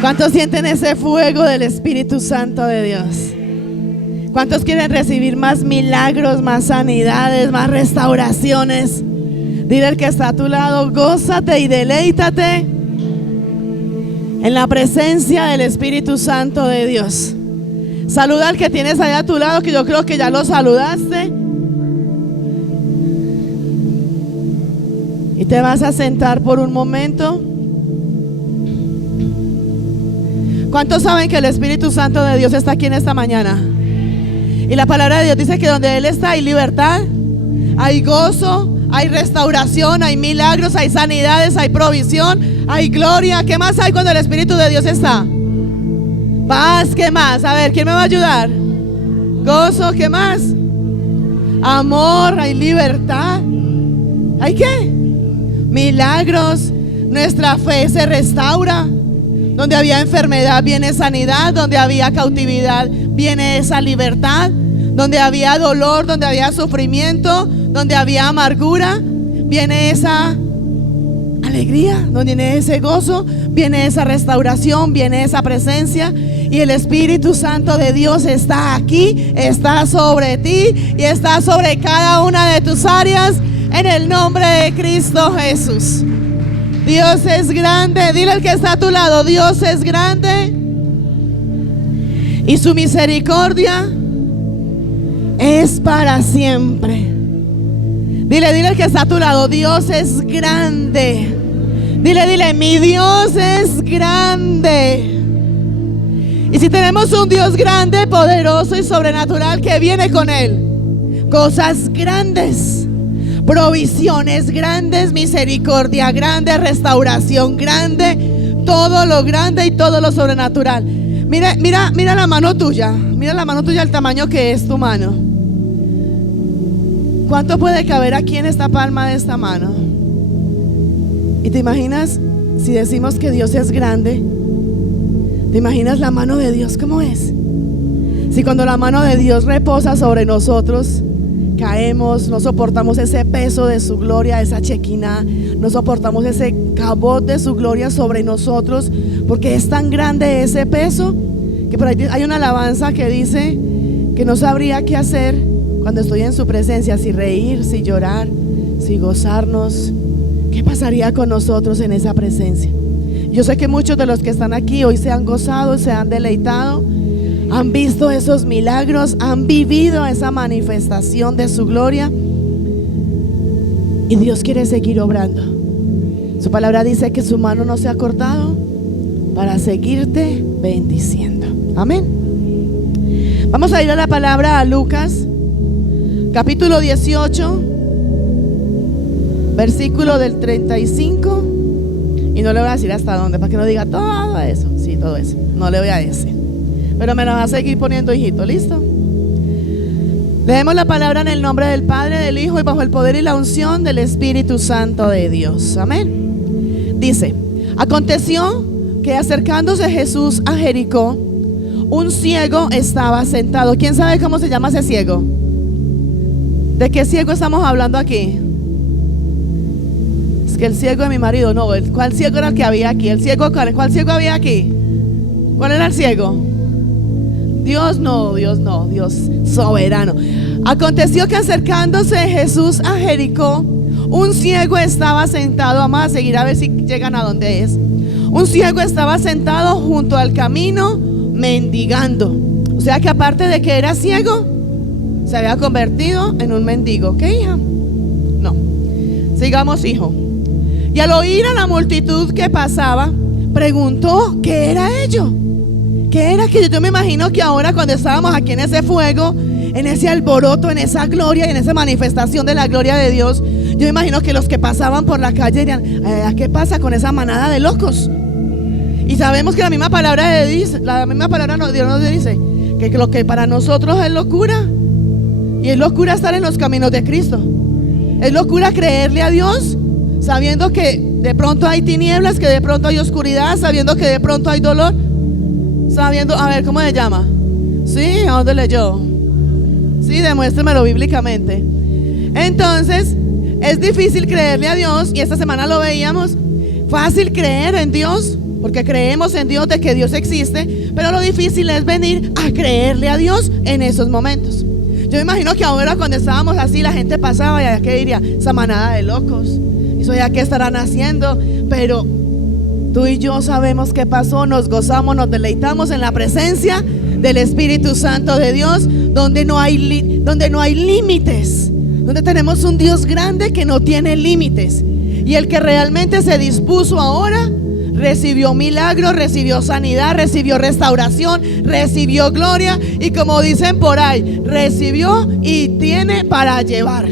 ¿Cuántos sienten ese fuego del Espíritu Santo de Dios? ¿Cuántos quieren recibir más milagros, más sanidades, más restauraciones? Dile al que está a tu lado, gózate y deleítate en la presencia del Espíritu Santo de Dios. Saluda al que tienes allá a tu lado, que yo creo que ya lo saludaste. Y te vas a sentar por un momento. ¿Cuántos saben que el Espíritu Santo de Dios está aquí en esta mañana? Y la palabra de Dios dice que donde Él está hay libertad, hay gozo, hay restauración, hay milagros, hay sanidades, hay provisión, hay gloria. ¿Qué más hay cuando el Espíritu de Dios está? Paz, ¿qué más? A ver, ¿quién me va a ayudar? Gozo, ¿qué más? Amor, hay libertad. ¿Hay qué? Milagros. Nuestra fe se restaura. Donde había enfermedad viene sanidad, donde había cautividad viene esa libertad, donde había dolor, donde había sufrimiento, donde había amargura, viene esa alegría, donde viene ese gozo, viene esa restauración, viene esa presencia. Y el Espíritu Santo de Dios está aquí, está sobre ti y está sobre cada una de tus áreas en el nombre de Cristo Jesús. Dios es grande. Dile al que está a tu lado, Dios es grande y su misericordia es para siempre. Dile al que está a tu lado, Dios es grande. Dile, mi Dios es grande. Y si tenemos un Dios grande, poderoso y sobrenatural, que viene con Él cosas grandes, provisiones grandes, misericordia grande, restauración grande, todo lo grande y todo lo sobrenatural. Mira la mano tuya, mira la mano tuya, el tamaño que es tu mano. ¿Cuánto puede caber aquí en esta palma de esta mano? Y te imaginas, si decimos que Dios es grande, ¿te imaginas la mano de Dios cómo es? Si cuando la mano de Dios reposa sobre nosotros, caemos, no soportamos ese peso de su gloria, esa chequina, no soportamos ese cabot de su gloria sobre nosotros, porque es tan grande ese peso, que por ahí hay una alabanza que dice que no sabría qué hacer cuando estoy en su presencia, si reír, si llorar, si gozarnos. ¿Qué pasaría con nosotros en esa presencia? Yo sé que muchos de los que están aquí hoy se han gozado, se han deleitado, han visto esos milagros, han vivido esa manifestación de su gloria. Y Dios quiere seguir obrando. Su palabra dice que su mano no se ha cortado para seguirte bendiciendo. Amén. Vamos a ir a la palabra, a Lucas, capítulo 18, versículo del 35. Y no le voy a decir hasta dónde, para que no diga todo eso. Sí, todo eso. No le voy a decir. Pero me la va a seguir poniendo, hijito, ¿listo? Leemos la palabra en el nombre del Padre, del Hijo y bajo el poder y la unción del Espíritu Santo de Dios. Amén. Dice: aconteció que acercándose Jesús a Jericó, un ciego estaba sentado. ¿Quién sabe cómo se llama ese ciego? ¿De qué ciego estamos hablando aquí? Es que el ciego de mi marido, no. ¿Cuál ciego era el que había aquí? ¿Cuál ciego había aquí? ¿Cuál era el ciego? Dios no, Dios soberano. Aconteció que acercándose Jesús a Jericó, un ciego estaba sentado. Vamos a seguir a ver si llegan a donde es. Un ciego estaba sentado junto al camino mendigando. O sea que aparte de que era ciego, se había convertido en un mendigo. ¿Qué, hija? No. Sigamos, hijo. Y al oír a la multitud que pasaba, preguntó qué era ello. ¿Qué era aquello? Yo me imagino que ahora, cuando estábamos aquí en ese fuego, en ese alboroto, en esa gloria, en esa manifestación de la gloria de Dios, yo me imagino que los que pasaban por la calle dirían: ¿qué pasa con esa manada de locos? Y sabemos que la misma palabra de Dios, Dios nos dice que lo que para nosotros es locura, y es locura estar en los caminos de Cristo. Es locura creerle a Dios, sabiendo que de pronto hay tinieblas, que de pronto hay oscuridad, sabiendo que de pronto hay dolor. Sabiendo, a ver, ¿cómo se llama? ¿Sí? ¿A dónde leyó? Sí, demuéstremelo bíblicamente. Entonces, es difícil creerle a Dios, y esta semana lo veíamos. Fácil creer en Dios, porque creemos en Dios, de que Dios existe, pero lo difícil es venir a creerle a Dios en esos momentos. Yo me imagino que ahora cuando estábamos así, la gente pasaba y ya que diría, esa manada de locos, eso ya qué estarán haciendo. Pero tú y yo sabemos qué pasó, nos gozamos, nos deleitamos en la presencia del Espíritu Santo de Dios, donde no hay límites, donde tenemos un Dios grande que no tiene límites. Y el que realmente se dispuso ahora, recibió milagro, recibió sanidad, recibió restauración, recibió gloria, y como dicen por ahí, recibió y tiene para llevar.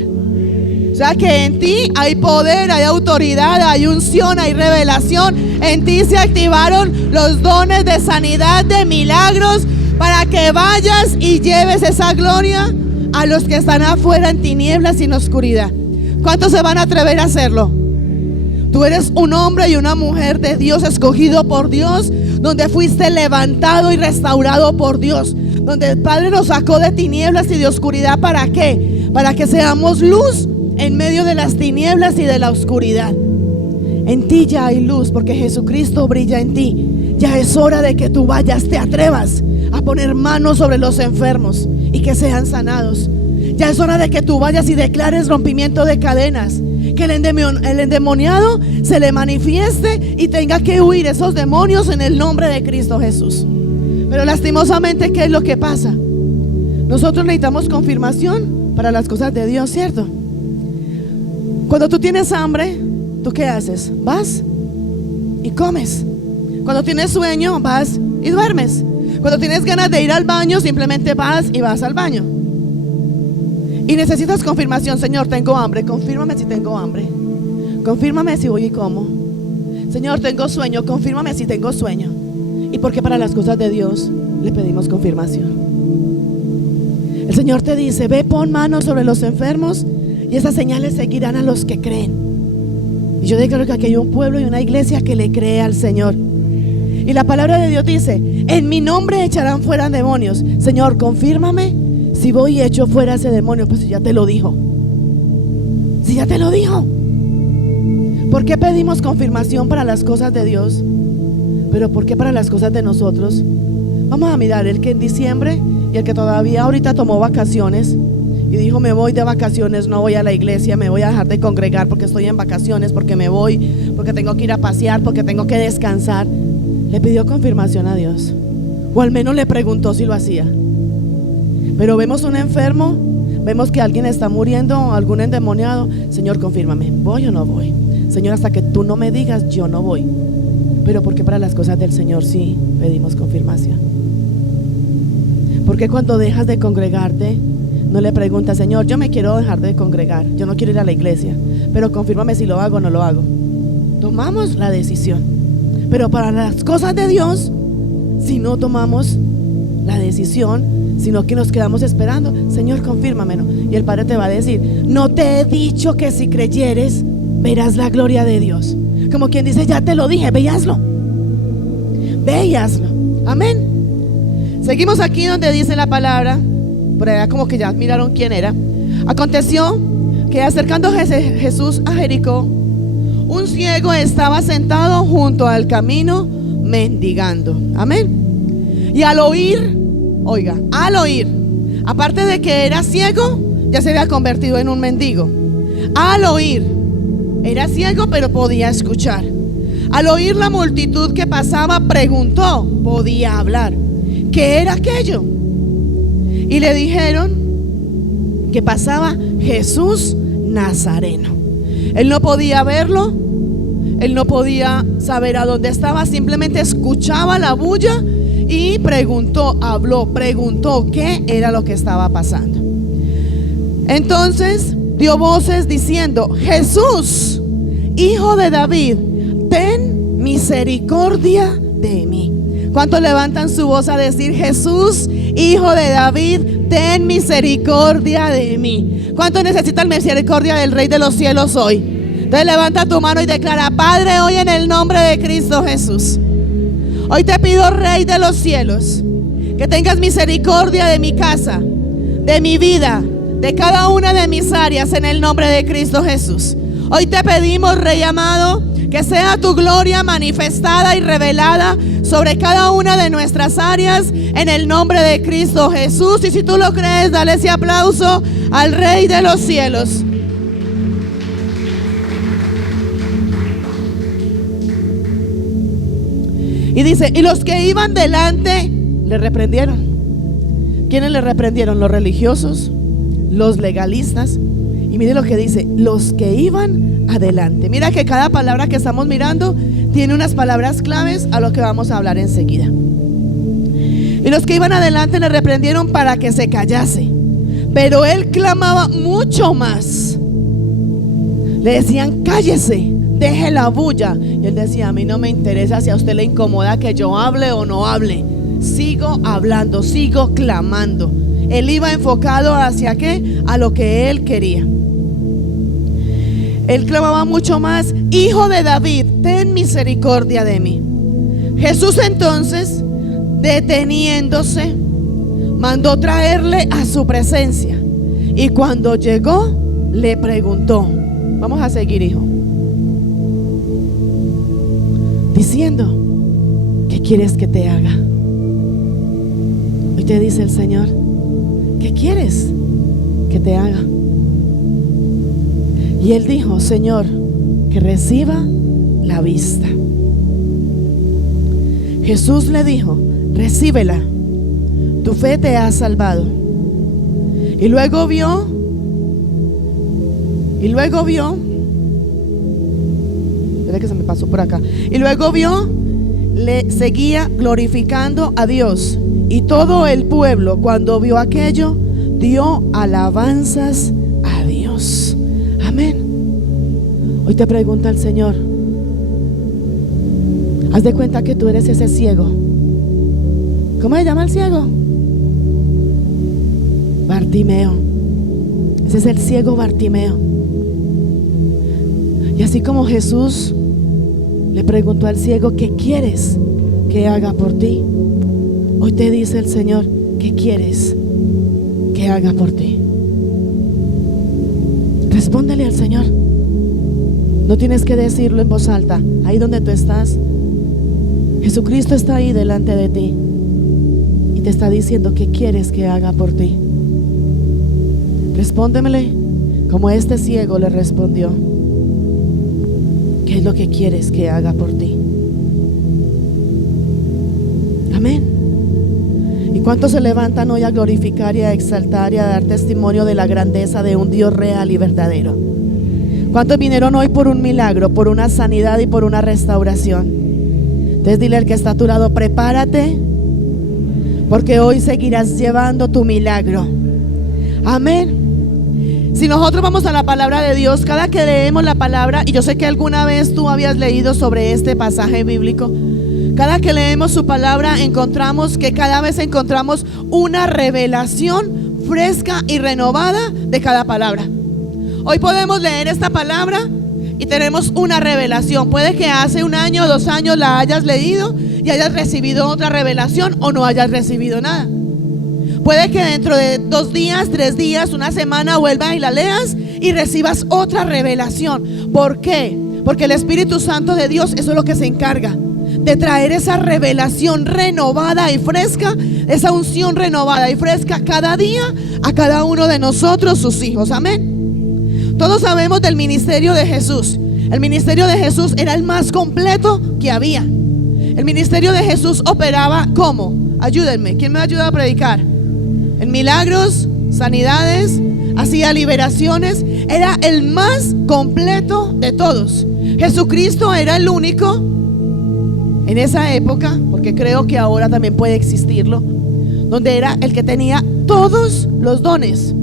O sea que en ti hay poder, hay autoridad, hay unción, hay revelación. En ti se activaron los dones de sanidad, de milagros, para que vayas y lleves esa gloria a los que están afuera en tinieblas y en oscuridad. ¿Cuántos se van a atrever a hacerlo? Tú eres un hombre y una mujer de Dios, escogido por Dios, donde fuiste levantado y restaurado por Dios, donde el Padre nos sacó de tinieblas y de oscuridad. ¿Para qué? Para que seamos luz en medio de las tinieblas y de la oscuridad. En ti ya hay luz, porque Jesucristo brilla en ti. Ya es hora de que tú vayas, te atrevas a poner manos sobre los enfermos y que sean sanados. Ya es hora de que tú vayas y declares rompimiento de cadenas, que el endemoniado se le manifieste y tenga que huir esos demonios en el nombre de Cristo Jesús. Pero lastimosamente, ¿qué es lo que pasa? Nosotros necesitamos confirmación para las cosas de Dios, ¿cierto? Cuando tú tienes hambre, ¿tú qué haces? Vas y comes. Cuando tienes sueño, vas y duermes. Cuando tienes ganas de ir al baño, simplemente vas y vas al baño. Y necesitas confirmación. Señor, tengo hambre, confírmame si tengo hambre. Confírmame si voy y como. Señor, tengo sueño, confírmame si tengo sueño. Y porque para las cosas de Dios le pedimos confirmación. El Señor te dice, ve, pon manos sobre los enfermos y esas señales seguirán a los que creen. Y yo declaro que aquí hay un pueblo y una iglesia que le cree al Señor. Y la palabra de Dios dice, en mi nombre echarán fuera demonios. Señor, confírmame si voy y echo fuera ese demonio. Pues si ya te lo dijo. Si ya te lo dijo. ¿Por qué pedimos confirmación para las cosas de Dios? Pero ¿por qué para las cosas de nosotros? Vamos a mirar el que en diciembre y el que todavía ahorita tomó vacaciones y dijo, me voy de vacaciones, no voy a la iglesia, me voy a dejar de congregar porque estoy en vacaciones, porque me voy, porque tengo que ir a pasear, porque tengo que descansar. Le pidió confirmación a Dios, o al menos le preguntó si lo hacía. Pero vemos un enfermo, vemos que alguien está muriendo, algún endemoniado. Señor, confírmame, ¿voy o no voy? Señor, hasta que tú no me digas, yo no voy. Pero ¿por qué para las cosas del Señor sí pedimos confirmación? Porque cuando dejas de congregarte, no le preguntas, Señor, yo me quiero dejar de congregar, yo no quiero ir a la iglesia, pero confírmame si lo hago o no lo hago. Tomamos la decisión. Pero para las cosas de Dios, si no tomamos la decisión, sino que nos quedamos esperando, Señor, confírmame, ¿no? Y el Padre te va a decir, no te he dicho que si creyeres verás la gloria de Dios. Como quien dice, ya te lo dije, ve y hazlo. Ve y hazlo. Amén. Seguimos aquí donde dice la palabra. Por allá como que ya miraron quién era. Aconteció que acercándose Jesús a Jericó, un ciego estaba sentado junto al camino mendigando. Amén. Y al oír, oiga, al oír, aparte de que era ciego, ya se había convertido en un mendigo. Al oír, era ciego pero podía escuchar. Al oír la multitud que pasaba, preguntó, podía hablar, ¿qué era aquello? Y le dijeron que pasaba Jesús Nazareno. Él no podía verlo, él no podía saber a dónde estaba, simplemente escuchaba la bulla y preguntó, habló, preguntó qué era lo que estaba pasando. Entonces dio voces diciendo, Jesús, Hijo de David, ten misericordia de mí. ¿Cuántos levantan su voz a decir, Jesús, Hijo de David, ten misericordia de mí? ¿Cuántos necesitan misericordia del Rey de los cielos hoy? Entonces levanta tu mano y declara, Padre, hoy en el nombre de Cristo Jesús, hoy te pido, Rey de los cielos, que tengas misericordia de mi casa, de mi vida, de cada una de mis áreas en el nombre de Cristo Jesús. Hoy te pedimos, Rey amado, Que sea tu gloria manifestada y revelada sobre cada una de nuestras áreas en el nombre de Cristo Jesús. Y si tú lo crees, dale ese aplauso al Rey de los cielos. Y dice, y los que iban delante le reprendieron. ¿Quiénes le reprendieron? Los religiosos, los legalistas. Y mire lo que dice, los que iban adelante. Mira que cada palabra que estamos mirando tiene unas palabras claves a lo que vamos a hablar enseguida. Y los que iban adelante le reprendieron para que se callase, pero él clamaba mucho más. Le decían, cállese, deje la bulla. Y él decía, a mí no me interesa si a usted le incomoda que yo hable o no hable. Sigo hablando, sigo clamando. Él iba enfocado hacia qué, a lo que él quería. Él clamaba mucho más, Hijo de David, ten misericordia de mí. Jesús entonces, deteniéndose, mandó traerle a su presencia. Y cuando llegó, le preguntó, vamos a seguir, hijo, diciendo, ¿qué quieres que te haga? Hoy te dice el Señor, ¿qué quieres que te haga? Y él dijo, Señor, que reciba la vista. Jesús le dijo, recíbela, tu fe te ha salvado. Y luego vio, espera que se me pasó por acá. Y luego vio, le seguía glorificando a Dios. Y todo el pueblo, cuando vio aquello, dio alabanzas a Dios. Amén. Hoy te pregunta el Señor, haz de cuenta que tú eres ese ciego. ¿Cómo se llama el ciego? Bartimeo. Ese es el ciego Bartimeo. Y así como Jesús le preguntó al ciego, ¿qué quieres que haga por ti? Hoy te dice el Señor, ¿qué quieres que haga por ti? Respóndele al Señor. No tienes que decirlo en voz alta. Ahí donde tú estás, Jesucristo está ahí delante de ti y te está diciendo, ¿qué quieres que haga por ti? Respóndemele como este ciego le respondió. ¿Qué es lo que quieres que haga por ti? Amén. ¿Y cuántos se levantan hoy a glorificar y a exaltar y a dar testimonio de la grandeza de un Dios real y verdadero? ¿Cuántos vinieron hoy por un milagro, por una sanidad y por una restauración? Entonces dile al que está a tu lado, prepárate, porque hoy seguirás llevando tu milagro. Amén. Si nosotros vamos a la palabra de Dios, cada que leemos la palabra, y yo sé que alguna vez tú habías leído sobre este pasaje bíblico, cada que leemos su palabra encontramos que cada vez encontramos una revelación fresca y renovada de cada palabra. Hoy podemos leer esta palabra y tenemos una revelación. Puede que hace un año o 2 años la hayas leído y hayas recibido otra revelación o no hayas recibido nada. Puede que dentro de 2 días, 3 días, una semana vuelvas y la leas y recibas otra revelación. ¿Por qué? Porque el Espíritu Santo de Dios, eso es lo que se encarga, de traer esa revelación renovada y fresca, esa unción renovada y fresca cada día a cada uno de nosotros, sus hijos. Amén. Todos sabemos del ministerio de Jesús. El ministerio de Jesús era el más completo que había. El ministerio de Jesús operaba ¿cómo? Ayúdenme, ¿quién me ayuda a predicar? En milagros, sanidades, hacía liberaciones. Era el más completo de todos. Jesucristo era el único en esa época, porque creo que ahora también puede existirlo, donde era el que tenía todos los dones.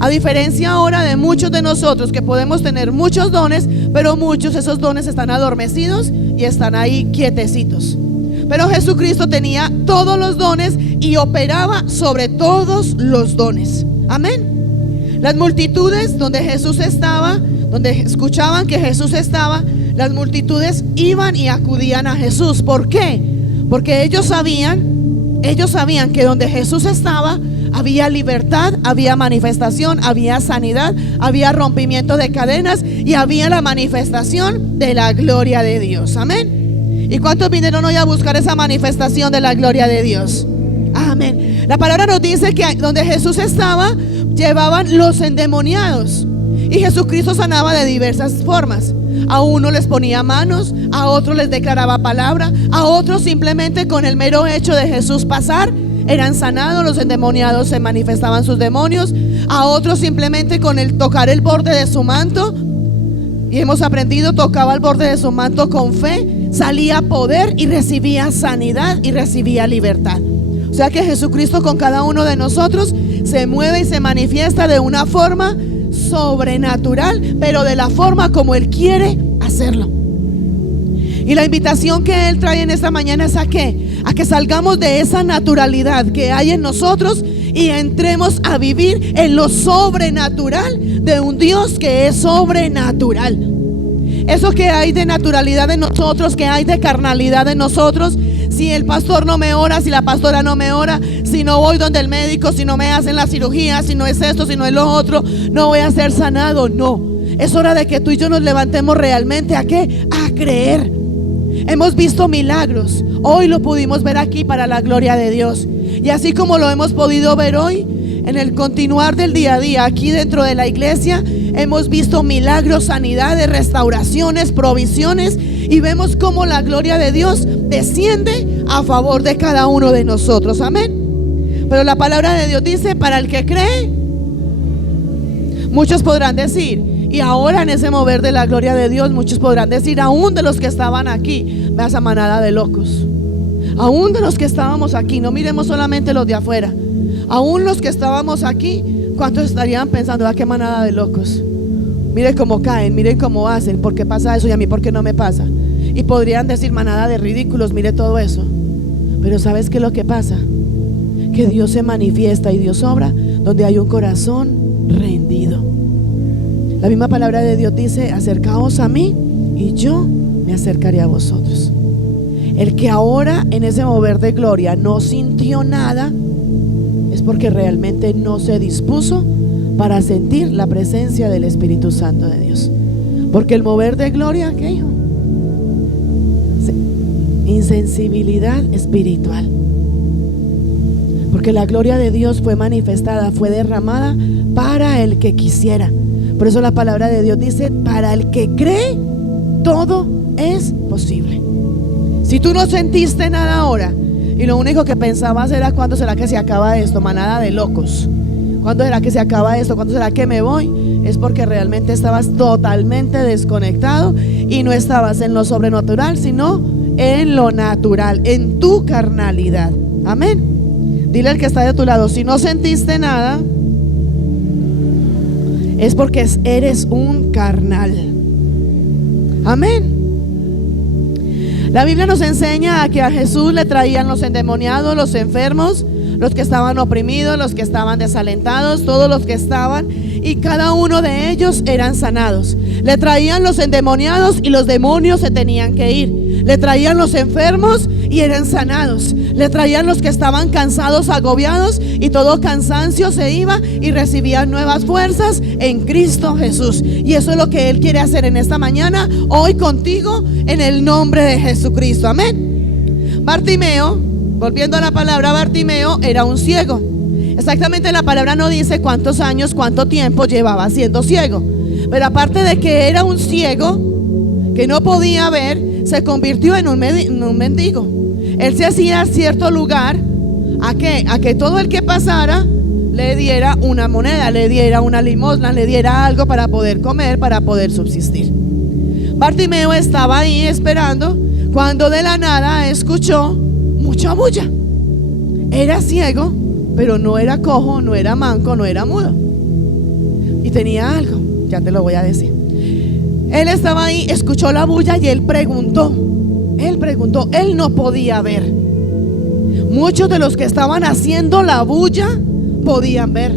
A diferencia ahora de muchos de nosotros que podemos tener muchos dones, pero muchos esos dones están adormecidos y están ahí quietecitos. Pero Jesucristo tenía todos los dones y operaba sobre todos los dones. Amén. Las multitudes donde Jesús estaba, donde escuchaban que Jesús estaba, las multitudes iban y acudían a Jesús. ¿Por qué? Porque ellos sabían que donde Jesús estaba había libertad, había manifestación, había sanidad, había rompimiento de cadenas y había la manifestación de la gloria de Dios. Amén. ¿Y cuántos vinieron hoy a buscar esa manifestación de la gloria de Dios? Amén. La palabra nos dice que donde Jesús estaba, llevaban los endemoniados. Y Jesucristo sanaba de diversas formas. A uno les ponía manos, a otros les declaraba palabra, a otros simplemente con el mero hecho de Jesús pasar eran sanados, los endemoniados se manifestaban sus demonios. A otros simplemente con el tocar el borde de su manto, y hemos aprendido, tocaba el borde de su manto con fe, salía poder y recibía sanidad y recibía libertad. O sea que Jesucristo con cada uno de nosotros se mueve y se manifiesta de una forma sobrenatural, pero de la forma como Él quiere hacerlo. Y la invitación que Él trae en esta mañana es a que salgamos de esa naturalidad que hay en nosotros y entremos a vivir en lo sobrenatural de un Dios que es sobrenatural. Eso que hay de naturalidad en nosotros, que hay de carnalidad en nosotros, si el pastor no me ora, si la pastora no me ora, si no voy donde el médico, si no me hacen la cirugía, si no es esto, si no es lo otro, no voy a ser sanado. No, es hora de que tú y yo nos levantemos realmente ¿a qué? A creer. Hemos visto milagros, hoy lo pudimos ver aquí para la gloria de Dios. Y así como lo hemos podido ver hoy, en el continuar del día a día, aquí dentro de la iglesia, hemos visto milagros, sanidades, restauraciones, provisiones, y vemos cómo la gloria de Dios desciende a favor de cada uno de nosotros. Amén. Pero la palabra de Dios dice, para el que cree, muchos podrán decir, y ahora en ese mover de la gloria de Dios, muchos podrán decir, aún de los que estaban aquí, ve esa manada de locos, aún de los que estábamos aquí, no miremos solamente los de afuera, aún los que estábamos aquí, ¿cuántos estarían pensando, qué manada de locos? Miren cómo caen, miren cómo hacen, ¿por qué pasa eso y a mí por qué no me pasa? Y podrían decir, manada de ridículos, mire todo eso. Pero ¿sabes qué es lo que pasa? Que Dios se manifiesta y Dios obra donde hay un corazón rendido. La misma palabra de Dios dice, acercaos a mí y yo me acercaré a vosotros. El que ahora en ese mover de gloria no sintió nada, es porque realmente no se dispuso para sentir la presencia del Espíritu Santo de Dios. Porque el mover de gloria, ¿qué hijo? Insensibilidad espiritual. Porque la gloria de Dios fue manifestada, fue derramada para el que quisiera. Por eso la palabra de Dios dice, para el que cree, todo es posible. Si tú no sentiste nada ahora y lo único que pensabas era, ¿cuándo será que se acaba esto? Manada de locos. ¿Cuándo será que se acaba esto? ¿Cuándo será que me voy? Es porque realmente estabas totalmente desconectado y no estabas en lo sobrenatural, sino en lo natural, en tu carnalidad. Amén. Dile al que está de tu lado, si no sentiste nada, es porque eres un carnal. Amén. La Biblia nos enseña a que a Jesús le traían los endemoniados, los enfermos, los que estaban oprimidos, los que estaban desalentados, todos los que estaban, y cada uno de ellos eran sanados. Le traían los endemoniados y los demonios se tenían que ir. Le traían los enfermos y eran sanados. Le traían los que estaban cansados, agobiados, y todo cansancio se iba y recibían nuevas fuerzas en Cristo Jesús. Y eso es lo que Él quiere hacer en esta mañana, hoy contigo, en el nombre de Jesucristo. Amén. Bartimeo, volviendo a la palabra, Bartimeo era un ciego. Exactamente, la palabra no dice cuántos años, cuánto tiempo llevaba siendo ciego. Pero aparte de que era un ciego que no podía ver, se convirtió en un mendigo. Él se hacía a cierto lugar a que todo el que pasara le diera una moneda, le diera una limosna, le diera algo para poder comer, para poder subsistir. Bartimeo estaba ahí esperando cuando de la nada escuchó mucha bulla. Era ciego, pero no era cojo, no era manco, no era mudo. Y tenía algo, ya te lo voy a decir. Él estaba ahí, escuchó la bulla y él preguntó, él no podía ver. Muchos de los que estaban haciendo la bulla podían ver.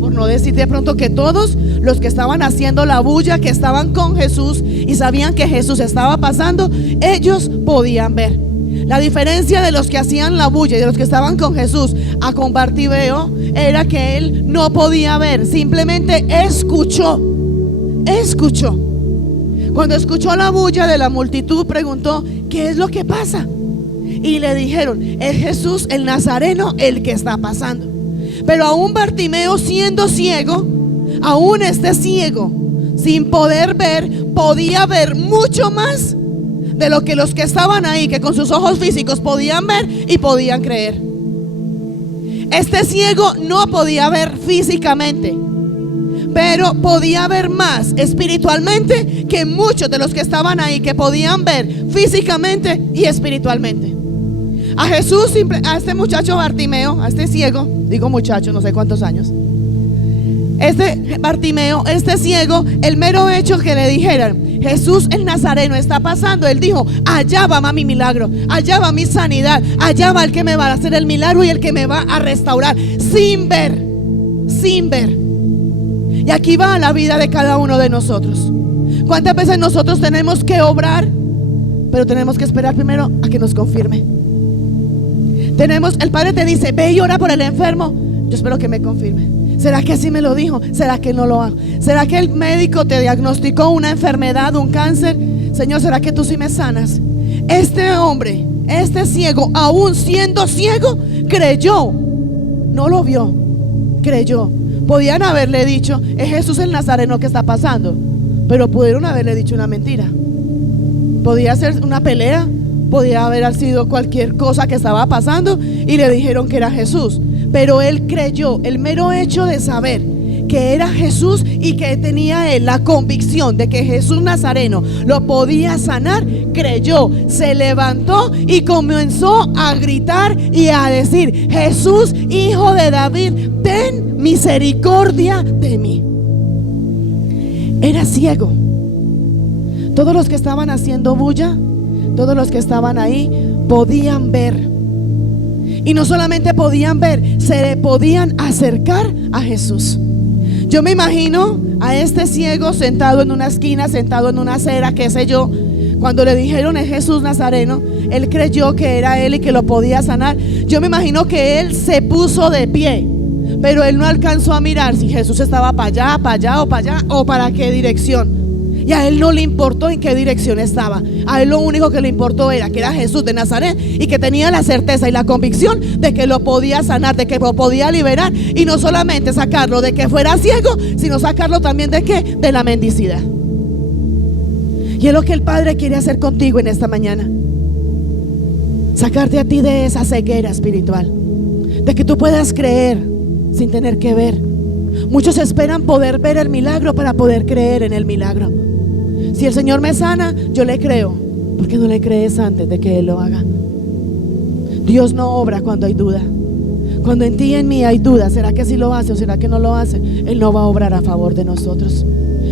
Por no decir de pronto que todos los que estaban haciendo la bulla, que estaban con Jesús y sabían que Jesús estaba pasando, ellos podían ver. La diferencia de los que hacían la bulla y de los que estaban con Jesús a con Bartimeo era que él no podía ver, simplemente escuchó. Cuando escuchó la bulla de la multitud, preguntó: ¿qué es lo que pasa? Y le dijeron: es Jesús el Nazareno el que está pasando. Pero aún Bartimeo, siendo ciego, aún este ciego, sin poder ver, podía ver mucho más de lo que los que estaban ahí, que con sus ojos físicos podían ver y podían creer. Este ciego no podía ver físicamente, pero podía ver más espiritualmente que muchos de los que estaban ahí, que podían ver físicamente y espiritualmente. A Jesús, a este muchacho Bartimeo, a este ciego, digo muchacho, no sé cuántos años, este Bartimeo, este ciego, el mero hecho que le dijeran: Jesús el Nazareno está pasando, él dijo: allá va mi milagro, allá va mi sanidad, allá va el que me va a hacer el milagro y el que me va a restaurar, sin ver. Y aquí va la vida de cada uno de nosotros. ¿Cuántas veces nosotros tenemos que obrar, pero tenemos que esperar primero a que nos confirme? El Padre te dice: ve y ora por el enfermo. Yo espero que me confirme. ¿Será que así me lo dijo? ¿Será que no lo hago? ¿Será que el médico te diagnosticó una enfermedad, un cáncer? Señor, ¿será que tú sí me sanas? Este hombre, este ciego, aún siendo ciego, creyó. No lo vio, creyó. Podían haberle dicho: es Jesús el Nazareno que está pasando, pero pudieron haberle dicho una mentira. Podía ser una pelea, podía haber sido cualquier cosa que estaba pasando y le dijeron que era Jesús. Pero él creyó. El mero hecho de saber que era Jesús y que tenía él la convicción de que Jesús Nazareno lo podía sanar, creyó, se levantó y comenzó a gritar y a decir: Jesús, hijo de David, ten misericordia de mí. Era ciego. Todos los que estaban haciendo bulla, todos los que estaban ahí, podían ver. Y no solamente podían ver, se le podían acercar a Jesús. Yo me imagino a este ciego sentado en una esquina, sentado en una acera, qué sé yo. Cuando le dijeron: es Jesús Nazareno, él creyó que era él y que lo podía sanar. Yo me imagino que él se puso de pie, pero él no alcanzó a mirar si Jesús estaba para allá o para allá o para qué dirección. Y a él no le importó en qué dirección estaba. A él lo único que le importó era que era Jesús de Nazaret y que tenía la certeza y la convicción de que lo podía sanar, de que lo podía liberar. Y no solamente sacarlo de que fuera ciego, sino sacarlo también de qué, de la mendicidad. Y es lo que el Padre quiere hacer contigo en esta mañana: sacarte a ti de esa ceguera espiritual, de que tú puedas creer sin tener que ver. Muchos esperan poder ver el milagro para poder creer en el milagro. Si el Señor me sana, yo le creo. ¿Por qué no le crees antes de que Él lo haga? Dios no obra cuando hay duda. Cuando en ti y en mí hay duda, ¿será que sí lo hace o será que no lo hace? Él no va a obrar a favor de nosotros.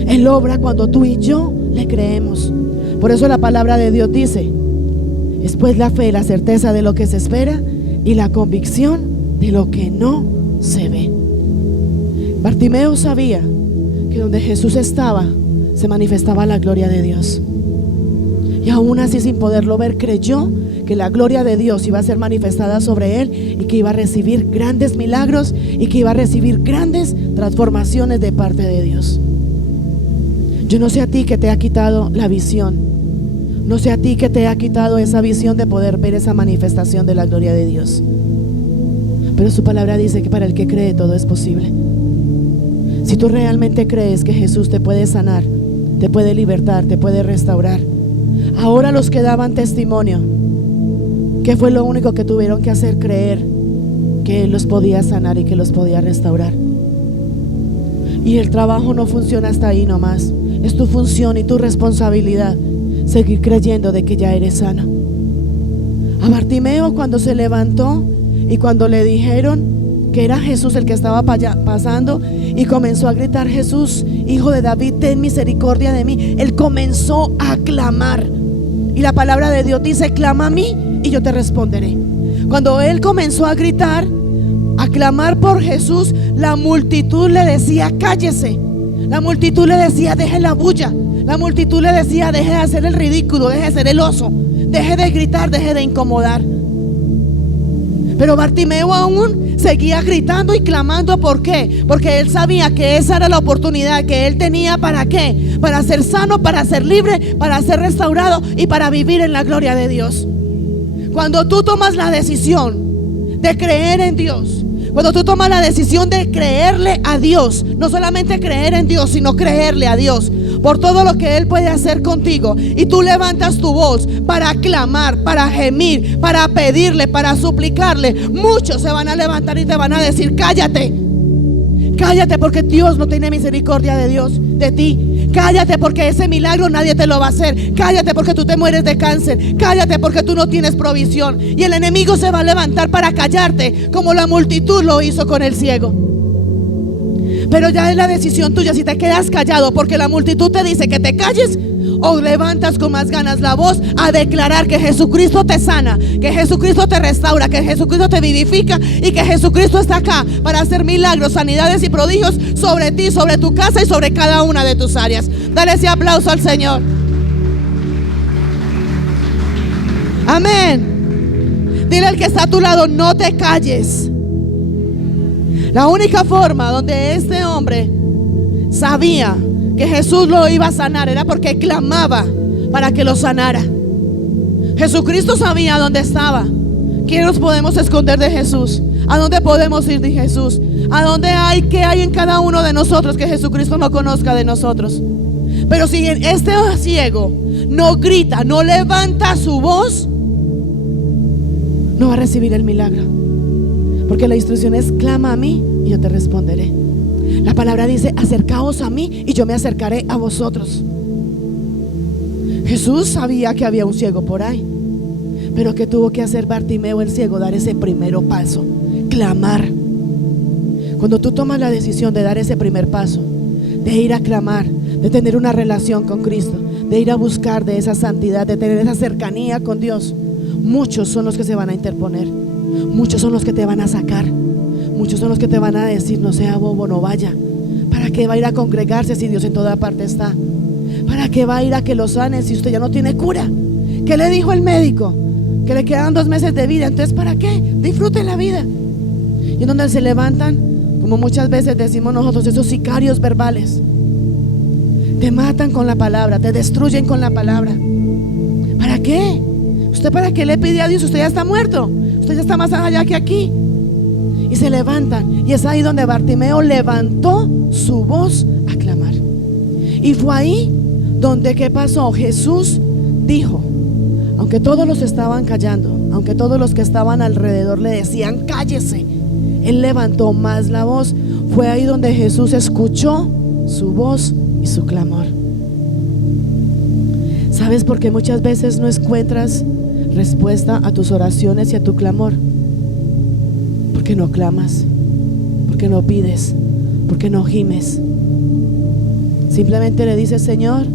Él obra cuando tú y yo le creemos. Por eso la palabra de Dios dice: es pues la fe, la certeza de lo que se espera y la convicción de lo que no se ve. Bartimeo sabía que donde Jesús estaba se manifestaba la gloria de Dios. Y aún así, sin poderlo ver, creyó que la gloria de Dios iba a ser manifestada sobre él y que iba a recibir grandes milagros y que iba a recibir grandes transformaciones de parte de Dios. Yo no sé a ti que te ha quitado la visión, no sé a ti que te ha quitado esa visión de poder ver esa manifestación de la gloria de Dios, pero su palabra dice que para el que cree todo es posible. Si tú realmente crees que Jesús te puede sanar, te puede libertar, te puede restaurar. Ahora los que daban testimonio, ¿qué fue lo único que tuvieron que hacer? Creer que Él los podía sanar y que los podía restaurar. Y el trabajo no funciona hasta ahí nomás. Es tu función y tu responsabilidad seguir creyendo de que ya eres sano. A Bartimeo, cuando se levantó y cuando le dijeron que era Jesús el que estaba pasando y comenzó a gritar: Jesús, hijo de David, ten misericordia de mí, él comenzó a clamar. Y la palabra de Dios dice: clama a mí y yo te responderé. Cuando él comenzó a gritar, a clamar por Jesús, la multitud le decía: cállese. La multitud le decía: deje la bulla. La multitud le decía: deje de hacer el ridículo, deje de ser el oso, deje de gritar, deje de incomodar. Pero Bartimeo aún seguía gritando y clamando. ¿Por qué? Porque él sabía que esa era la oportunidad que él tenía. ¿Para qué? Para ser sano, para ser libre, para ser restaurado y para vivir en la gloria de Dios. Cuando tú tomas la decisión de creer en Dios, cuando tú tomas la decisión de creerle a Dios, no solamente creer en Dios, sino creerle a Dios por todo lo que Él puede hacer contigo, y tú levantas tu voz para clamar, para gemir, para pedirle, para suplicarle, muchos se van a levantar y te van a decir: cállate, cállate, porque Dios no tiene misericordia de ti. Cállate, porque ese milagro nadie te lo va a hacer. Cállate, porque tú te mueres de cáncer. Cállate, porque tú no tienes provisión. Y el enemigo se va a levantar para callarte, como la multitud lo hizo con el ciego. Pero ya es la decisión tuya si te quedas callado porque la multitud te dice que te calles, o levantas con más ganas la voz a declarar que Jesucristo te sana, que Jesucristo te restaura, que Jesucristo te vivifica y que Jesucristo está acá para hacer milagros, sanidades y prodigios sobre ti, sobre tu casa y sobre cada una de tus áreas. Dale ese aplauso al Señor. Amén. Dile al que está a tu lado: no te calles. La única forma donde este hombre sabía que Jesús lo iba a sanar era porque clamaba para que lo sanara. Jesucristo sabía dónde estaba. ¿Quién nos podemos esconder de Jesús? ¿A dónde podemos ir de Jesús? ¿A dónde hay? ¿Qué hay en cada uno de nosotros que Jesucristo no conozca de nosotros? Pero si este ciego no grita, no levanta su voz, no va a recibir el milagro. Porque la instrucción es: clama a mí y yo te responderé. La palabra dice: acercaos a mí y yo me acercaré a vosotros. Jesús sabía que había un ciego por ahí, pero ¿qué tuvo que hacer Bartimeo el ciego? Dar ese primer paso, clamar. Cuando tú tomas la decisión de dar ese primer paso, de ir a clamar, de tener una relación con Cristo, de ir a buscar de esa santidad, de tener esa cercanía con Dios, muchos son los que se van a interponer, muchos son los que te van a sacar, muchos son los que te van a decir: no sea bobo, no vaya. ¿Para qué va a ir a congregarse si Dios en toda parte está? ¿Para qué va a ir a que lo sanen si usted ya no tiene cura? ¿Qué le dijo el médico? Que le quedan 2 meses de vida. Entonces, ¿para qué? Disfruten la vida. Y en donde se levantan, como muchas veces decimos nosotros, esos sicarios verbales, te matan con la palabra, te destruyen con la palabra. ¿Para qué? ¿Usted para qué le pide a Dios? Usted ya está muerto, usted ya está más allá que aquí. Y se levantan, y es ahí donde Bartimeo levantó su voz a clamar. Y fue ahí donde, ¿qué pasó? Jesús dijo, aunque todos los estaban callando, aunque todos los que estaban alrededor le decían: cállese, él levantó más la voz. Fue ahí donde Jesús escuchó su voz y su clamor. ¿Sabes por qué muchas veces no encuentras respuesta a tus oraciones y a tu clamor? Porque no clamas, porque no pides, porque no gimes. Simplemente le dices: Señor,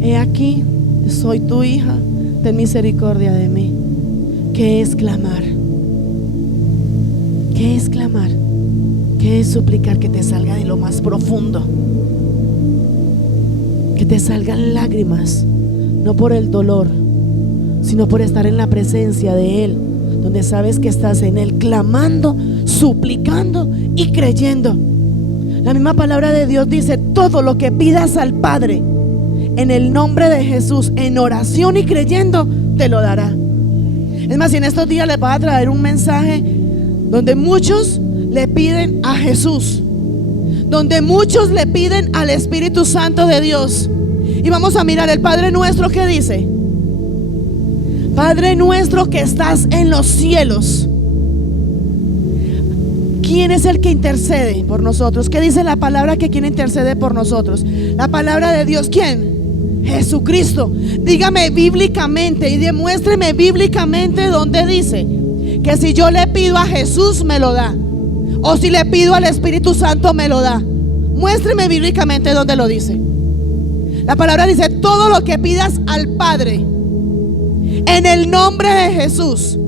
he aquí, soy tu hija, ten misericordia de mí. ¿Qué es clamar? ¿Qué es clamar? ¿Qué es suplicar? Que te salga de lo más profundo, que te salgan lágrimas, no por el dolor, sino por estar en la presencia de Él, donde sabes que estás en Él, clamando, suplicando y creyendo. La misma palabra de Dios dice: todo lo que pidas al Padre en el nombre de Jesús, en oración y creyendo, te lo dará. Es más, si en estos días les voy a traer un mensaje donde muchos le piden a Jesús, donde muchos le piden al Espíritu Santo de Dios. Y vamos a mirar el Padre Nuestro que dice: Padre nuestro que estás en los cielos. ¿Quién es el que intercede por nosotros? ¿Qué dice la palabra que quién intercede por nosotros? La palabra de Dios, ¿quién? Jesucristo. Dígame bíblicamente y demuéstreme bíblicamente donde dice que si yo le pido a Jesús me lo da, o si le pido al Espíritu Santo me lo da. Muéstreme bíblicamente donde lo dice. La palabra dice: todo lo que pidas al Padre en el nombre de Jesús,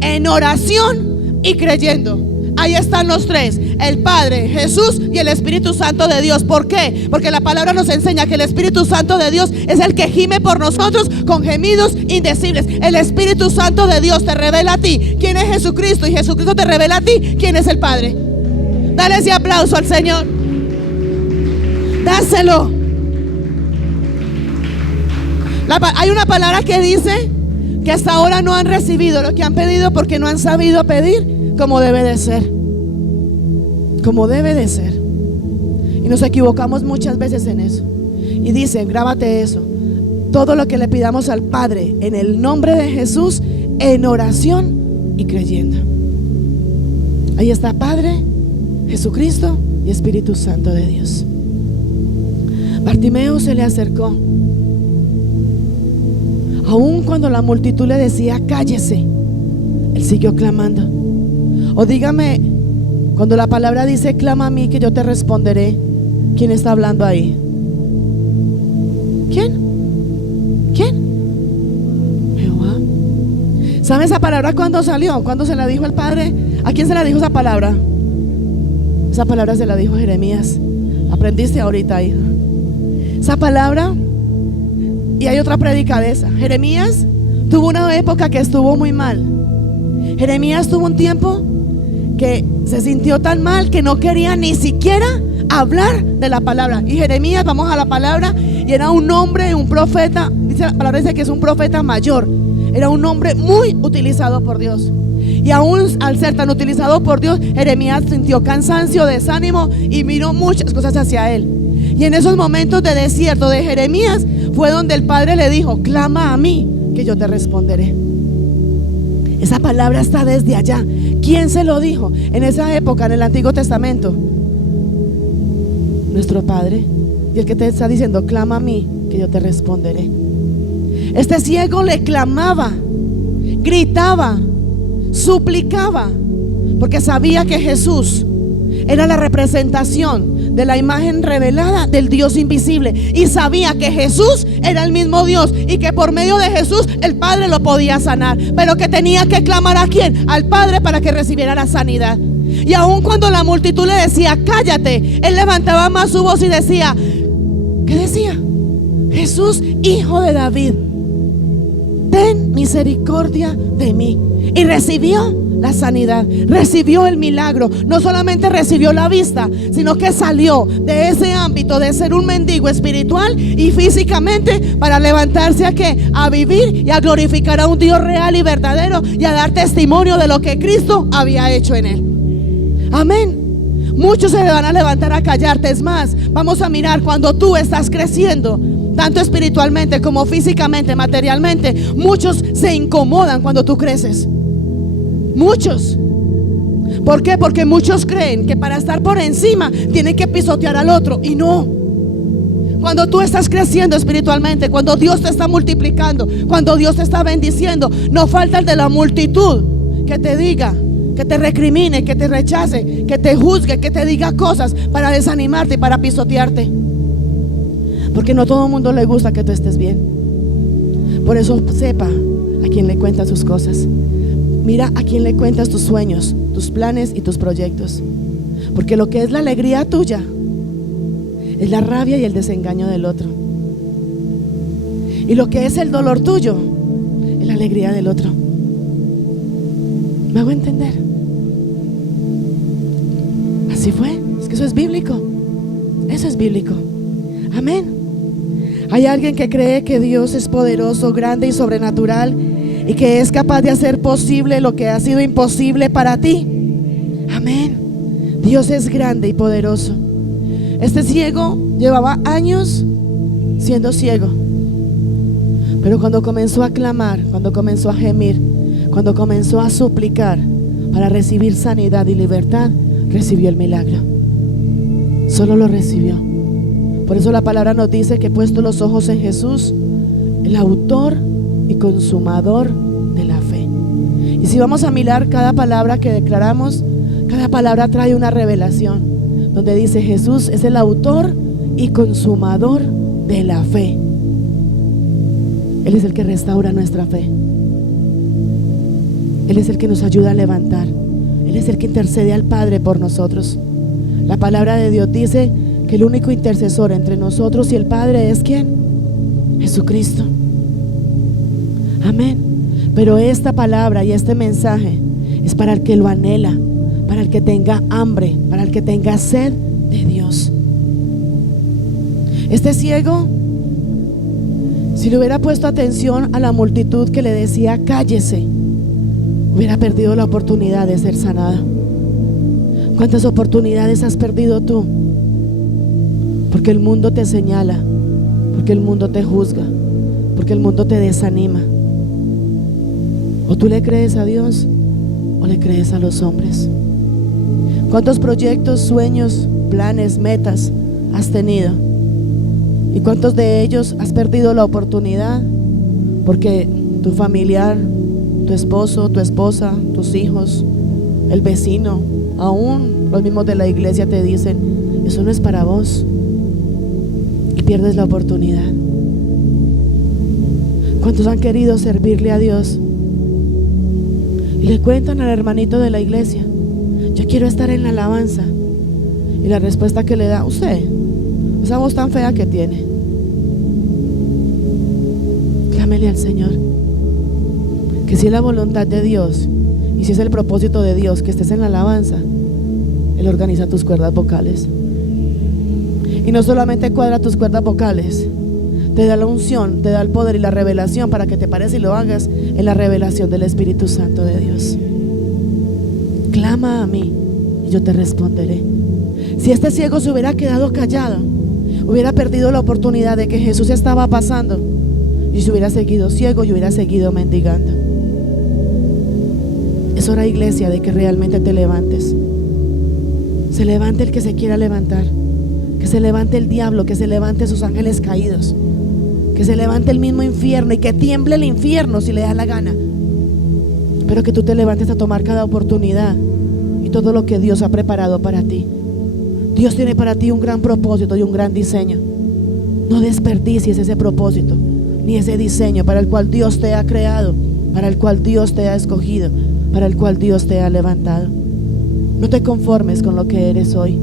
en oración y creyendo. Ahí están los tres: el Padre, Jesús y el Espíritu Santo de Dios. ¿Por qué? Porque la palabra nos enseña que el Espíritu Santo de Dios es el que gime por nosotros con gemidos indecibles. El Espíritu Santo de Dios te revela a ti quién es Jesucristo, y Jesucristo te revela a ti quién es el Padre. Dale ese aplauso al Señor. Dáselo. Hay una palabra que dice que hasta ahora no han recibido lo que han pedido porque no han sabido pedir como debe de ser. Como debe de ser. Y nos equivocamos muchas veces en eso. Y dicen, grábate eso: todo lo que le pidamos al Padre en el nombre de Jesús, en oración y creyendo. Ahí está Padre, Jesucristo y Espíritu Santo de Dios. Bartimeo se le acercó. Aun cuando la multitud le decía cállese, él siguió clamando. O dígame, cuando la palabra dice clama a mí que yo te responderé, ¿quién está hablando ahí? ¿Quién? Jehová. ¿Sabe esa palabra cuándo salió? ¿Cuándo se la dijo el Padre? ¿A quién se la dijo esa palabra? Esa palabra se la dijo a Jeremías. Aprendiste ahorita, hija. Esa palabra. Y hay otra prédica de esa. Jeremías tuvo una época que estuvo muy mal. Jeremías tuvo un tiempo que se sintió tan mal que no quería ni siquiera hablar de la palabra. Y Jeremías, vamos a la palabra, y era un hombre, un profeta. Dice la palabra, dice que es un profeta mayor. Era un hombre muy utilizado por Dios. Y aún al ser tan utilizado por Dios, Jeremías sintió cansancio, desánimo, y miró muchas cosas hacia él. Y en esos momentos de desierto de Jeremías fue donde el Padre le dijo: clama a mí que yo te responderé. Esa palabra está desde allá. ¿Quién se lo dijo? En esa época, en el Antiguo Testamento, nuestro Padre. Y el que te está diciendo: clama a mí que yo te responderé. Este ciego le clamaba, gritaba, suplicaba, porque sabía que Jesús era la representación de la imagen revelada del Dios invisible, y sabía que Jesús era el mismo Dios y que por medio de Jesús el Padre lo podía sanar, pero que tenía que clamar ¿a quién? Al Padre, para que recibiera la sanidad. Y aun cuando la multitud le decía cállate, él levantaba más su voz y decía, ¿qué decía? Jesús, hijo de David, ten misericordia de mí. Y recibió la sanidad, recibió el milagro. No solamente recibió la vista, sino que salió de ese ámbito de ser un mendigo espiritual y físicamente, para levantarse ¿a qué? A vivir y a glorificar a un Dios real y verdadero, y a dar testimonio de lo que Cristo había hecho en él. Amén. Muchos se van a levantar a callarte. Es más, vamos a mirar cuando tú estás creciendo, tanto espiritualmente como físicamente, materialmente. Muchos se incomodan cuando tú creces. Muchos. ¿Por qué? Porque muchos creen que para estar por encima tienen que pisotear al otro, y no. Cuando tú estás creciendo espiritualmente, cuando Dios te está multiplicando, cuando Dios te está bendiciendo, no falta el de la multitud que te diga, que te recrimine, que te rechace, que te juzgue, que te diga cosas para desanimarte y para pisotearte. Porque no a todo el mundo le gusta que tú estés bien. Por eso sepa a quién le cuentas sus cosas. Mira a quién le cuentas tus sueños, tus planes y tus proyectos. Porque lo que es la alegría tuya es la rabia y el desengaño del otro. Y lo que es el dolor tuyo es la alegría del otro. ¿Me hago entender? Así fue. Es que eso es bíblico. Eso es bíblico. Amén. Hay alguien que cree que Dios es poderoso, grande y sobrenatural, y que es capaz de hacer posible lo que ha sido imposible para ti. Amén. Dios es grande y poderoso. Este ciego llevaba años siendo ciego, pero cuando comenzó a clamar, cuando comenzó a gemir, cuando comenzó a suplicar para recibir sanidad y libertad, recibió el milagro. Solo lo recibió. Por eso la palabra nos dice que, puesto los ojos en Jesús, el autor y consumador de la fe. Y si vamos a mirar cada palabra que declaramos, cada palabra trae una revelación, donde dice: Jesús es el autor y consumador de la fe. Él es el que restaura nuestra fe. Él es el que nos ayuda a levantar. Él Él es el que intercede al Padre por nosotros. La palabra de Dios dice que el único intercesor entre nosotros y el Padre es ¿quién? Jesucristo. Amén. Pero esta palabra y este mensaje es para el que lo anhela, para el que tenga hambre, para el que tenga sed de Dios. Este ciego, si le hubiera puesto atención a la multitud que le decía cállese, hubiera perdido la oportunidad de ser sanado. ¿Cuántas oportunidades has perdido tú? Porque el mundo te señala, porque el mundo te juzga, porque el mundo te desanima. O tú le crees a Dios o le crees a los hombres. ¿Cuántos proyectos, sueños, planes, metas has tenido? ¿Y cuántos de ellos has perdido la oportunidad? Porque tu familiar, tu esposo, tu esposa, tus hijos, el vecino, aún los mismos de la iglesia te dicen, eso no es para vos, y pierdes la oportunidad. ¿Cuántos han querido servirle a Dios? Y le cuentan al hermanito de la iglesia, yo quiero estar en la alabanza. Y la respuesta que le da, usted, esa voz tan fea que tiene, clámele al Señor. Que si es la voluntad de Dios y si es el propósito de Dios que estés en la alabanza, Él organiza tus cuerdas vocales. Y no solamente cuadra tus cuerdas vocales, te da la unción, te da el poder y la revelación para que te pares y lo hagas en la revelación del Espíritu Santo de Dios. Clama a mí y yo te responderé. Si este ciego se hubiera quedado callado, hubiera perdido la oportunidad de que Jesús estaba pasando y se hubiera seguido ciego y hubiera seguido mendigando. Es hora, iglesia, de que realmente te levantes. Se levante el que se quiera levantar, que se levante el diablo, que se levante sus ángeles caídos, que se levante el mismo infierno y que tiemble el infierno si le da la gana. Pero que tú te levantes a tomar cada oportunidad y todo lo que Dios ha preparado para ti. Dios tiene para ti un gran propósito y un gran diseño. No desperdicies ese propósito ni ese diseño para el cual Dios te ha creado, para el cual Dios te ha escogido, para el cual Dios te ha levantado. No te conformes con lo que eres hoy.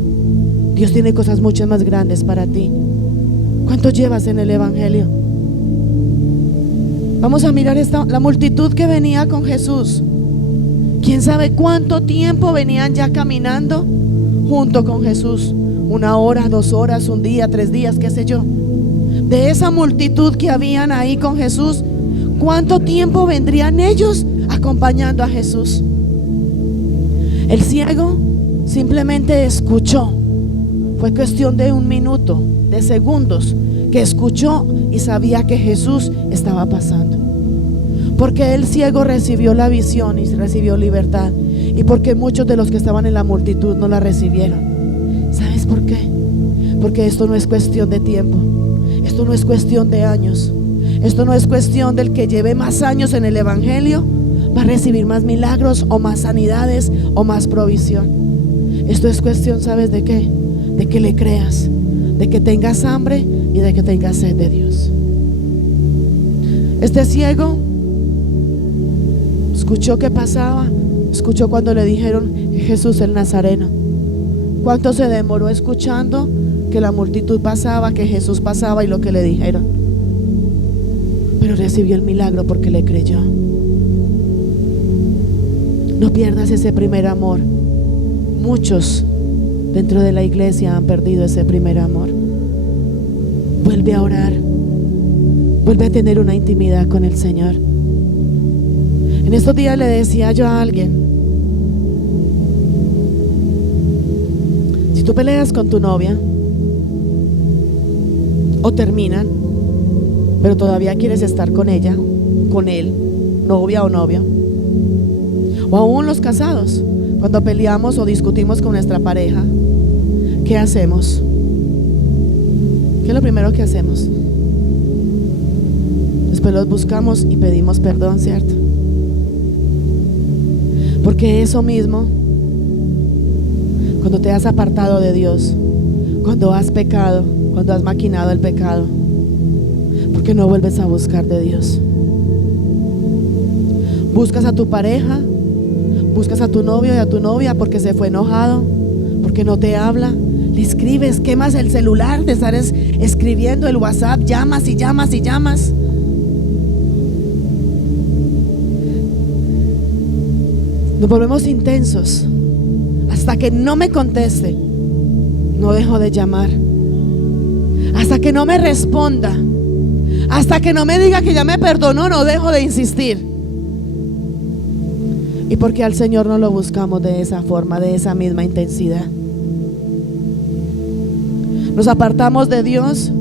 Dios tiene cosas mucho más grandes para ti. ¿Cuánto llevas en el Evangelio? Vamos a mirar la multitud que venía con Jesús. ¿Quién sabe cuánto tiempo venían ya caminando junto con Jesús? 1 hora, 2 horas, 1 día, 3 días, qué sé yo. De esa multitud que habían ahí con Jesús, ¿cuánto tiempo vendrían ellos acompañando a Jesús? El ciego simplemente escuchó. Fue cuestión de 1 minuto, de segundos, que escuchó y sabía que Jesús estaba pasando. Porque el ciego recibió la visión y recibió libertad, y porque muchos de los que estaban en la multitud no la recibieron. ¿Sabes por qué? Porque esto no es cuestión de tiempo, esto no es cuestión de años, esto no es cuestión del que lleve más años en el Evangelio va a recibir más milagros o más sanidades o más provisión. Esto es cuestión, ¿sabes de qué? De que le creas, de que tengas hambre y de que tengas sed de Dios. Este ciego escuchó que pasaba, escuchó cuando le dijeron Jesús el Nazareno. ¿Cuánto se demoró escuchando que la multitud pasaba, que Jesús pasaba y lo que le dijeron? Pero recibió el milagro porque le creyó. No pierdas ese primer amor. Muchos dentro de la iglesia han perdido ese primer amor. Vuelve a orar, vuelve a tener una intimidad con el Señor. En estos días le decía yo a alguien, si tú peleas con tu novia o terminan, pero todavía quieres estar con ella, con él, novia o novio, o aún los casados, cuando peleamos o discutimos con nuestra pareja, ¿qué hacemos? ¿Qué es lo primero que hacemos? Después los buscamos y pedimos perdón, ¿cierto? Porque eso mismo, cuando te has apartado de Dios, cuando has pecado, cuando has maquinado el pecado, ¿por qué no vuelves a buscar de Dios? Buscas a tu pareja, Buscas a tu novio y a tu novia porque se fue enojado, porque no te habla. Le escribes, quemas el celular de estar escribiendo el WhatsApp, llamas y llamas y llamas. Nos volvemos intensos. Hasta que no me conteste, no dejo de llamar. Hasta que no me responda, hasta que no me diga que ya me perdonó, no dejo de insistir. Y porque al Señor no lo buscamos de esa forma, de esa misma intensidad. Nos apartamos de Dios,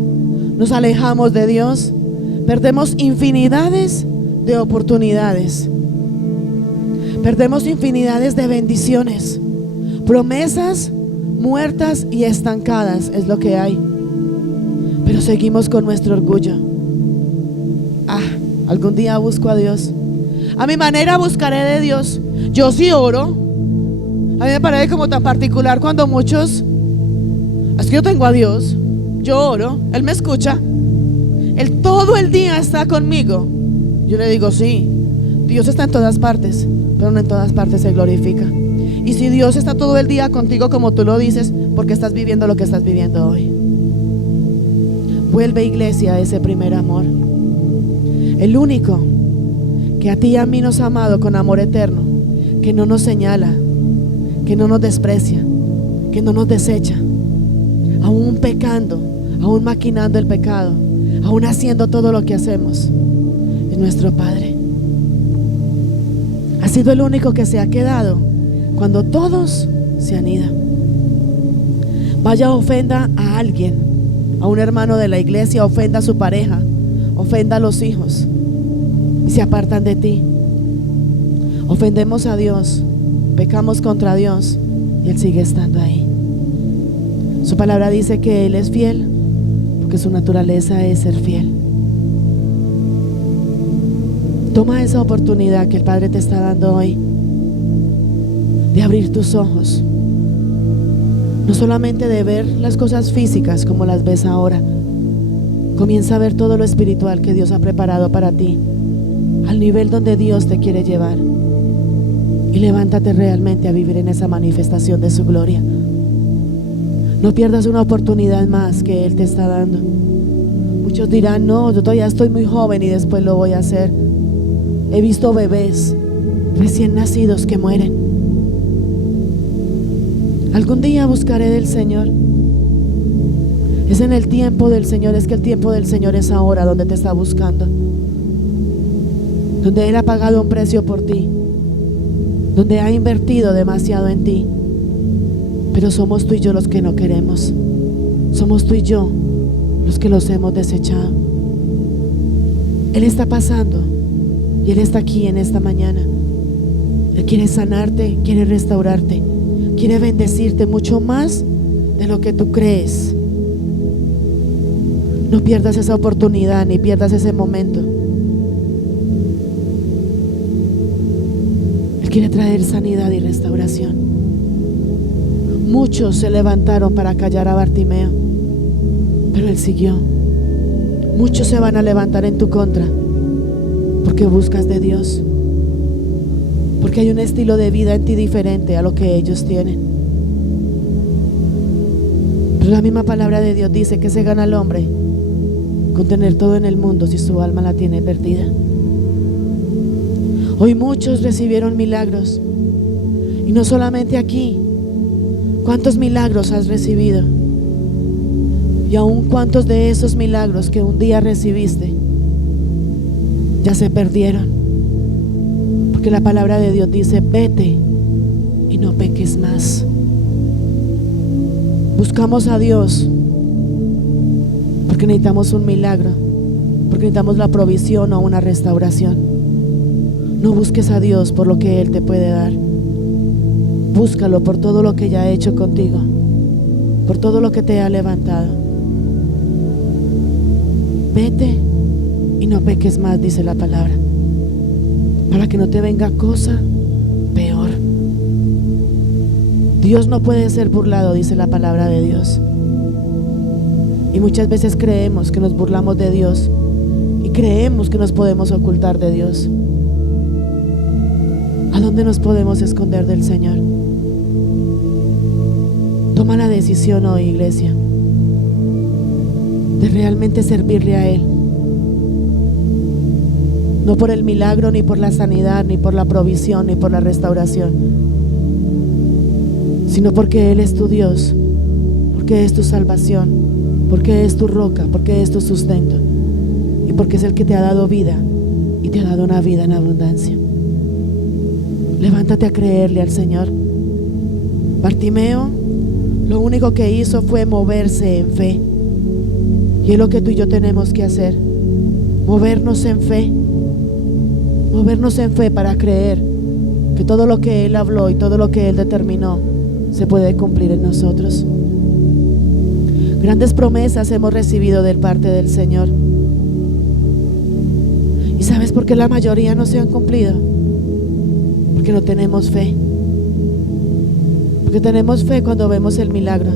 nos alejamos de Dios, perdemos infinidades de oportunidades, perdemos infinidades de bendiciones, promesas muertas y estancadas es lo que hay. Pero seguimos con nuestro orgullo. Algún día busco a Dios. A mi manera buscaré de Dios. Yo sí oro. A mí me parece como tan particular cuando muchos, es que yo tengo a Dios, yo oro, Él me escucha, Él todo el día está conmigo. Yo le digo, sí, Dios está en todas partes, pero no en todas partes se glorifica. Y si Dios está todo el día contigo como tú lo dices, ¿por qué estás viviendo lo que estás viviendo hoy? Vuelve, iglesia, a ese primer amor. El único que a ti y a mí nos ha amado con amor eterno, que no nos señala, que no nos desprecia, que no nos desecha, aún pecando, aún maquinando el pecado, aún haciendo todo lo que hacemos, es nuestro Padre. Ha sido el único que se ha quedado cuando todos se han ido. Vaya, ofenda a alguien, a un hermano de la iglesia, ofenda a su pareja, ofenda a los hijos y se apartan de ti. Ofendemos a Dios, pecamos contra Dios y Él sigue estando ahí. Su palabra dice que Él es fiel porque su naturaleza es ser fiel. Toma esa oportunidad que el Padre te está dando hoy de abrir tus ojos, no solamente de ver las cosas físicas como las ves ahora. Comienza a ver todo lo espiritual que Dios ha preparado para ti, al nivel donde Dios te quiere llevar, y levántate realmente a vivir en esa manifestación de su gloria. No pierdas una oportunidad más que Él te está dando. Muchos dirán, no, yo todavía estoy muy joven y después lo voy a hacer. He visto bebés recién nacidos que mueren. Algún día buscaré del Señor. Es en el tiempo del Señor, es que el tiempo del Señor es ahora, donde te está buscando, donde Él ha pagado un precio por ti, donde ha invertido demasiado en ti. Pero somos tú y yo los que no queremos. Somos tú y yo los que los hemos desechado. Él está pasando y Él está aquí en esta mañana. Él quiere sanarte, quiere restaurarte, quiere bendecirte mucho más de lo que tú crees. No pierdas esa oportunidad ni pierdas ese momento. Él quiere traer sanidad y restauración. Muchos se levantaron para callar a Bartimeo, pero él siguió. Muchos se van a levantar en tu contra porque buscas de Dios, porque hay un estilo de vida en ti diferente a lo que ellos tienen. Pero la misma palabra de Dios dice que se gana el hombre con tener todo en el mundo si su alma la tiene perdida. Hoy muchos recibieron milagros, y no solamente aquí. ¿Cuántos milagros has recibido? Y aún cuántos de esos milagros que un día recibiste ya se perdieron, porque la palabra de Dios dice: vete y no peques más. Buscamos a Dios porque necesitamos un milagro, porque necesitamos la provisión o una restauración. No busques a Dios por lo que Él te puede dar. Búscalo por todo lo que ya ha hecho contigo, por todo lo que te ha levantado. Vete y no peques más, dice la palabra, para que no te venga cosa peor. Dios no puede ser burlado, dice la palabra de Dios. Y muchas veces creemos que nos burlamos de Dios y creemos que nos podemos ocultar de Dios. ¿A dónde nos podemos esconder del Señor? Toma la decisión hoy, iglesia, de realmente servirle a Él. No por el milagro, ni por la sanidad, ni por la provisión, ni por la restauración, sino porque Él es tu Dios, porque es tu salvación, porque es tu roca, porque es tu sustento, y porque es el que te ha dado vida y te ha dado una vida en abundancia. Levántate a creerle al Señor. Bartimeo lo único que hizo fue moverse en fe, y es lo que tú y yo tenemos que hacer: movernos en fe. Movernos en fe para creer que todo lo que Él habló y todo lo que Él determinó se puede cumplir en nosotros. Grandes promesas hemos recibido de parte del Señor. ¿Y sabes por qué la mayoría no se han cumplido? Porque no tenemos fe. Porque tenemos fe cuando vemos el milagro.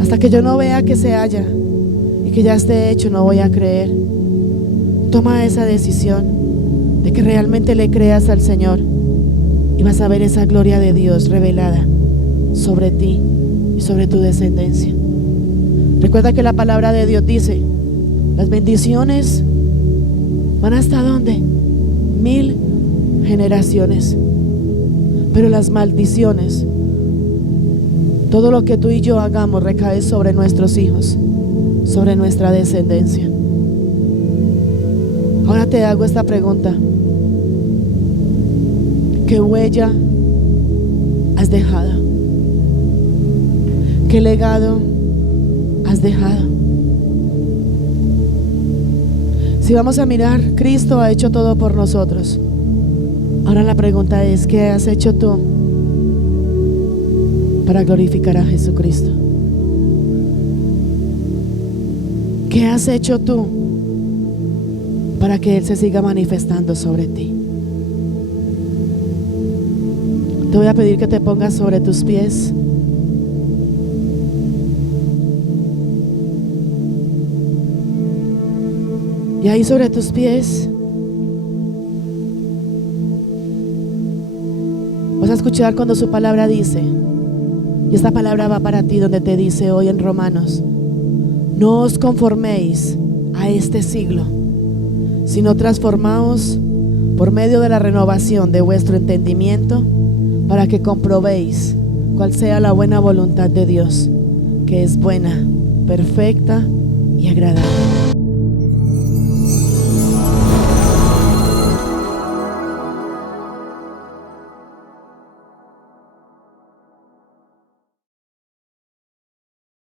Hasta que yo no vea que se haya y que ya esté hecho, no voy a creer. Toma esa decisión de que realmente le creas al Señor, y vas a ver esa gloria de Dios revelada sobre ti y sobre tu descendencia. Recuerda que la palabra de Dios dice: las bendiciones van hasta ¿dónde? 1000 generaciones. Pero las maldiciones, todo lo que tú y yo hagamos, recae sobre nuestros hijos, sobre nuestra descendencia. Ahora te hago esta pregunta: ¿qué huella has dejado? ¿Qué legado has dejado? Si vamos a mirar, Cristo ha hecho todo por nosotros. Ahora la pregunta es: ¿qué has hecho tú para glorificar a Jesucristo? ¿Qué has hecho tú para que Él se siga manifestando sobre ti? Te voy a pedir que te pongas sobre tus pies. Y ahí sobre tus pies vas a escuchar cuando su palabra dice, y esta palabra va para ti, donde te dice hoy en Romanos: no os conforméis a este siglo, sino transformaos por medio de la renovación de vuestro entendimiento, para que comprobéis cuál sea la buena voluntad de Dios, que es buena, perfecta y agradable.